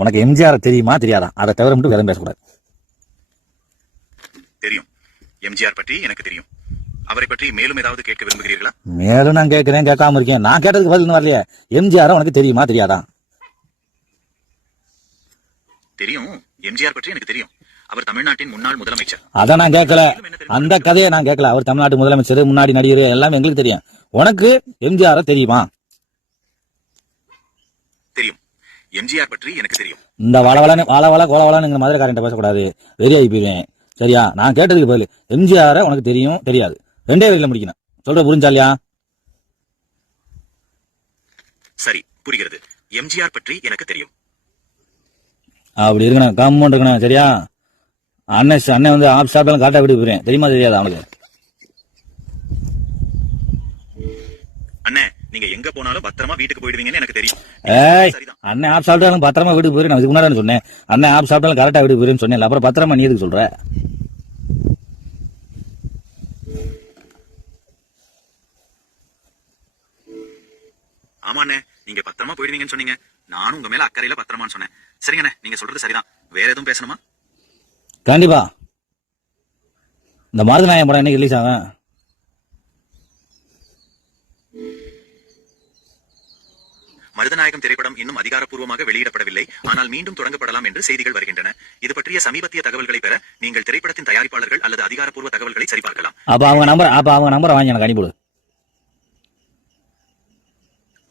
உனக்கு எம்ஜிஆர் தெரியுமா தெரியாதா? அதை தவிர மட்டும் வேற பேசக்கூடாது. தெரியும். எம்ஜிஆர் பற்றி எனக்கு தெரியும். அவரை பற்றி மேலும் ஏதாவது கேட்க விரும்புகிறீர்களா? மேலும் நான் கேட்கிறேன், கேட்காம இருக்கேன். நான் கேட்டதுக்கு பதில் வரலையே. எம்ஜிஆர் உனக்கு தெரியுமா தெரியாதா? தெரியும். எம்ஜிஆர் பற்றி எனக்கு தெரியும். அவர் தமிழ்நாட்டின் முன்னாள் முதலமைச்சர். அதை நான் கேட்கல. அந்த கதையை நான் கேட்கல. அவர் தமிழ்நாட்டு முதலமைச்சர், முன்னாடி நடிகர், எல்லாம் எங்களுக்கு தெரியும். உனக்கு எம்ஜிஆர் தெரியுமா? தெரியும். எம்ஜிஆர் பற்றி எனக்கு தெரியும். இந்த வளவள கோலவளன்னு மதுரைக்காரன் பேசக்கூடாது. வெறியாகி போயிருவேன். சரியா? நான் கேட்டதுக்கு பதில் எம்ஜிஆர் உனக்கு தெரியும் தெரியாது, ரெண்டே வரையில முடிக்கணும். சொல்ற புரிஞ்சா இல்லையா? சரி, புரிகிறது. எம்ஜிஆர் பற்றி எனக்கு தெரியும். அப்படி இருக்கணும், கம்மன் இருக்கணும். சரியா? அண்ணன் வந்து ஆப் சாப்பிட்டாலும் காட்டா விட்டு போயிருவேன். தெரியுமா தெரியாது அவனுக்கு? அண்ணே, நீங்க எங்க போனாலும் பத்திரமா வீட்டுக்கு போயிடுவீங்கன்னு எனக்கு தெரியும். ஏய், அண்ணன் ஆப் சாப்பிட்டாலும் பத்திரமா வீட்டுக்கு போயிரு. நான் இதுக்கு முன்னாடி சொன்னேன், அண்ணன் ஆப் சாப்பிட்டாலும் கரெக்டா வீட்டுக்கு போயிருன்னு சொன்னேன். அப்புறம் பத்திரமா நீ எதுக்கு சொல்ற? ஆமாண்ணே, நீங்க பத்திரமா போயிடுவீங்கன்னு சொன்னீங்க. நானும் உங்க மேல அக்கறையில பத்திரமான்னு சொன்னேன். சரிங்கண்ணே, நீங்க சொல்றது சரிதான். வேற எதுவும் பேசணுமா? கண்டிப்பா. இந்த மருதநாயகம் படம் என்னைக்கு ரிலீஸ் ஆகும்? மருதநாயகம் திரைப்படம் இன்னும் அதிகாரப்பூர்வமாக வெளியிடப்படவில்லை. ஆனால் மீண்டும் தொடங்கப்படலாம் என்று செய்திகள் வருகின்றன. இது பற்றிய சமீபத்திய தகவல்களை பெற நீங்கள் திரைப்படத்தின் தயாரிப்பாளர்கள் அல்லது அதிகாரப்பூர்வ தகவல்களை சரிபார்க்கலாம். அப்ப அவங்க நம்பரை வாங்கி எனக்கு அனுப்பிவிடு.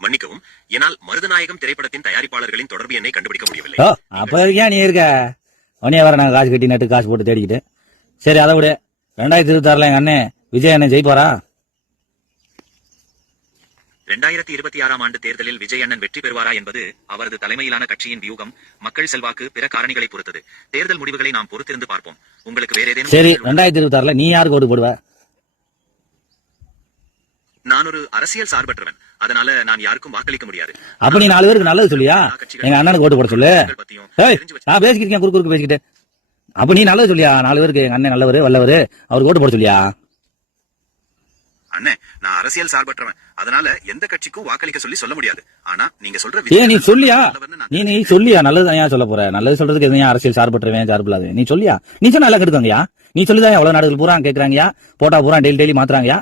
மன்னிக்கவும், என்னால் மருதநாயகம் திரைப்படத்தின் தயாரிப்பாளர்களின் தொடர்பு எண்ணை கண்டுபிடிக்க முடியவில்லை. அப்ப இருக்கா நீ இருக்க உடனே வர? நாங்க காசு கட்டி நட்டு காசு போட்டு தேடிக்கிட்டு. சரி, அதை விட 2026 எங்க அண்ணன் விஜய் அண்ணன் ஜெயிப்பாரா? 2026 ஆண்டு தேர்தலில் விஜய் அண்ணன் வெற்றி பெறுவாரா என்பது அவரது தலைமையிலான கட்சியின் வியூகம், மக்கள் செல்வாக்கு, பிற காரணிகளை பொறுத்தது. தேர்தல் முடிவுகளை நாம் பொறுத்திருந்து பார்ப்போம். உங்களுக்கு வேற ஏதேனும்? சரி, 2026 நீ யாருக்கு ஓட்டு போடுவ? நான் ஒரு அரசியல் சார்பற்றவன். அதனால நான் யாருக்கும் வாக்களிக்க முடியாது. அப்ப நீ 4 பேருக்கு நல்லது சொல்லியா? எங்க அண்ணனுக்கு ஓட்டு போட சொல்லு. நான் பேசிக்கிட்டேன், குறுக்கு பேசிக்கிட்டு. அப்ப நீ நல்லது சொல்லியா? 4 பேருக்கு எங்க அண்ணன் நல்லவரு வல்லவரு, அவருக்கு ஓட்டு போட சொல்லியா? அண்ணே, நான் அரசியல் சார்பற்றவன். அதனால எந்த கட்சிக்கும் வாக்களிக்க சொல்லி சொல்ல முடியாது. ஆனா நீங்க சொல்ற நீ சொல்லியா? நீ சொல்லியா? நல்லது ஏன் சொல்ல போற? நல்லது சொல்றதுக்கு எதுவும் அரசியல் சார்பற்றவன் சார்பில்லாது நீ சொல்லியா? நீ சொன்னா நல்லா கெடுக்காங்கயா. நீ சொல்லிதான் எவ்வளவு நாடுகள் பூரா கேட்கறாங்கயா, போட்டா பூரா டெய்லி மாத்துறாங்கயா.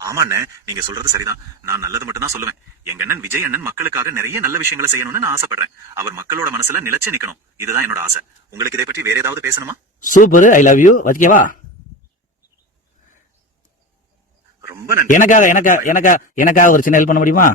ஆமாண்ணே, நீங்க சொல்றது சரிதான். நான் நல்லது மட்டும் தான் சொல்லுவேன். எங்க அண்ணன் விஜய் அண்ணன் மக்களுக்காக நிறைய நல்ல விஷயங்களை செய்யணும்னு நான் ஆசைப்படுறேன். அவர் மக்களோட மனசுல நிலைச்சு நிக்கணும். இதுதான் என்னோட ஆசை. உங்களுக்கு இதை பற்றி வேற ஏதாவது பேசணுமா? Super, I love you. வச்சுக்கவா? ரொம்ப நன்றி. எனக்காக ஒரு சின்ன ஹெல்ப் பண்ண முடியுமா?